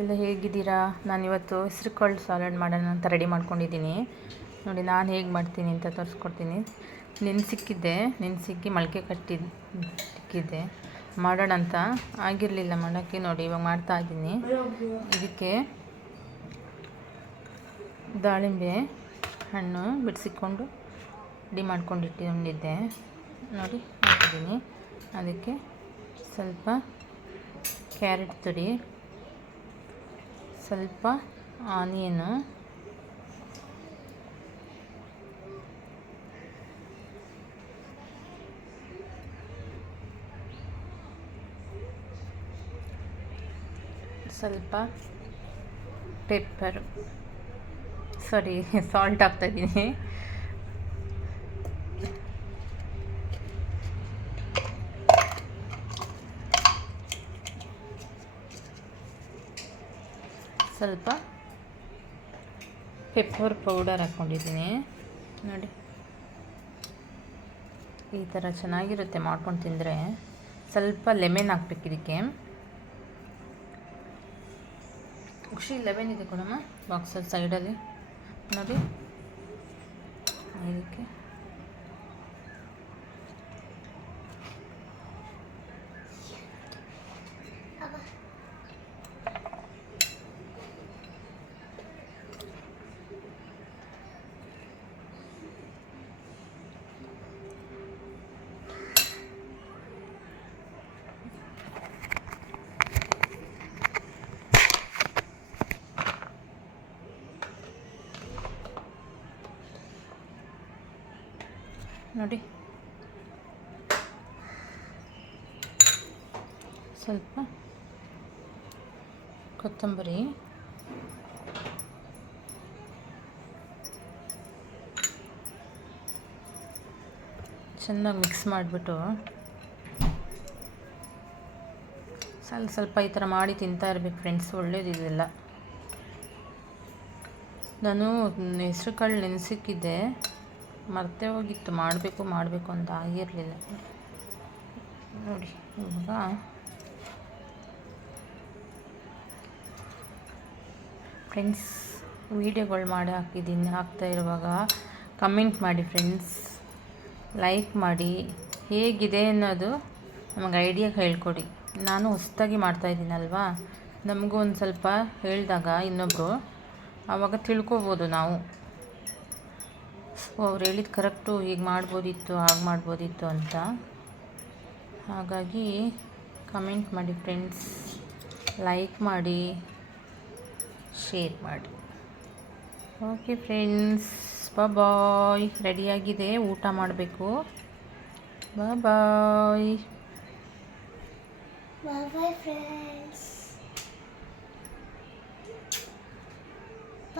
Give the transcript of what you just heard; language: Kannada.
ಎಲ್ಲ ಹೇಗಿದ್ದೀರಾ? ನಾನಿವತ್ತು ಹೆಸರುಕಾಳು ಸಾಲಡ್ ಮಾಡೋಣ ಅಂತ ರೆಡಿ ಮಾಡ್ಕೊಂಡಿದ್ದೀನಿ. ನೋಡಿ ನಾನು ಹೇಗೆ ಮಾಡ್ತೀನಿ ಅಂತ ತೋರಿಸ್ಕೊಡ್ತೀನಿ. ನೆನೆಸಿಕ್ಕಿ ಮೊಳಕೆ ಇಕ್ಕಿದ್ದೆ ಮಾಡೋಣ ಅಂತ ಆಗಿರಲಿಲ್ಲ ಮಾಡೋಕ್ಕೆ. ನೋಡಿ ಇವಾಗ ಮಾಡ್ತಾಯಿದ್ದೀನಿ. ಇದಕ್ಕೆ ದಾಳಿಂಬೆ ಹಣ್ಣು ಬಿಡಿಸಿಕೊಂಡು ರೆಡಿ ಮಾಡ್ಕೊಂಡಿಟ್ಟಿದ್ದೆ. ನೋಡಿ ಹಾಕಿದ್ದೀನಿ. ಅದಕ್ಕೆ ಸ್ವಲ್ಪ ಕ್ಯಾರೆಟ್ ತುರಿ, ಸ್ವಲ್ಪ ಆನಿಯನು, ಸ್ವಲ್ಪ ಸಾಲ್ಟ್ ಹಾಕ್ತಾಯಿದ್ದೀನಿ. ಸ್ವಲ್ಪ ಪೆಪ್ಪರ್ ಪೌಡರ್ ಹಾಕ್ಕೊಂಡಿದ್ದೀನಿ. ನೋಡಿ ಈ ಥರ ಚೆನ್ನಾಗಿರುತ್ತೆ ಮಾಡ್ಕೊಂಡು ತಿಂದರೆ. ಸ್ವಲ್ಪ ಲೆಮನ್ ಹಾಕ್ಬೇಕು ಇದಕ್ಕೆ. ಖುಷಿ ಲೆಮನ್ ಇದೆ ಕೊಡಮ್ಮ ಬಾಕ್ಸಲ್ಲಿ ಸೈಡಲ್ಲಿ. ನೋಡಿ ಇದಕ್ಕೆ ನೋಡಿ ಸ್ವಲ್ಪ ಕೊತ್ತಂಬರಿ, ಚೆನ್ನಾಗಿ ಮಿಕ್ಸ್ ಮಾಡಿಬಿಟ್ಟು ಸ್ವಲ್ಪ ಈ ಥರ ಮಾಡಿ ತಿಂತಾ ಇರಬೇಕು ಫ್ರೆಂಡ್ಸ್. ಒಳ್ಳೇದಿದೆಲ್ಲ. ನಾನು ಹೆಸರುಕಾಳು ನೆನೆಸಿಕ್ಕಿದ್ದೆ, ಮರ್ತೇ ಹೋಗಿತ್ತು. ಮಾಡಬೇಕು ಅಂತ ಆಗಿರಲಿಲ್ಲ. ನೋಡಿ ಇವಾಗ ಫ್ರೆಂಡ್ಸ್ ವೀಡಿಯೋಗಳು ಮಾಡಿ ಹಾಕ್ತಾ ಇರುವಾಗ ಕಮೆಂಟ್ ಮಾಡಿ ಫ್ರೆಂಡ್ಸ್, ಲೈಕ್ ಮಾಡಿ, ಹೇಗಿದೆ ಅನ್ನೋದು ನಮಗೆ ಐಡಿಯಾ ಹೇಳ್ಕೊಡಿ. ನಾನು ಹೊಸದಾಗಿ ಮಾಡ್ತಾಯಿದ್ದೀನಲ್ವಾ, ನಮಗೂ ಒಂದು ಸ್ವಲ್ಪ ಹೇಳಿದಾಗ ಇನ್ನೊಬ್ಬರು ಆವಾಗ ತಿಳ್ಕೊಬೋದು ನಾವು. ಅವ್ರು ಹೇಳಿದ ಕರೆಕ್ಟು, ಹೀಗೆ ಮಾಡ್ಬೋದಿತ್ತು, ಹಾಗೆ ಮಾಡ್ಬೋದಿತ್ತು ಅಂತ. ಹಾಗಾಗಿ ಕಮೆಂಟ್ ಮಾಡಿ ಫ್ರೆಂಡ್ಸ್, ಲೈಕ್ ಮಾಡಿ, ಶೇರ್ ಮಾಡಿ. ಓಕೆ ಫ್ರೆಂಡ್ಸ್, ಬಾಯ್. ರೆಡಿಯಾಗಿದೆ, ಊಟ ಮಾಡಬೇಕು. ಬಾಯ್ ಬಾಯ್ ಫ್ರೆಂಡ್ಸ್.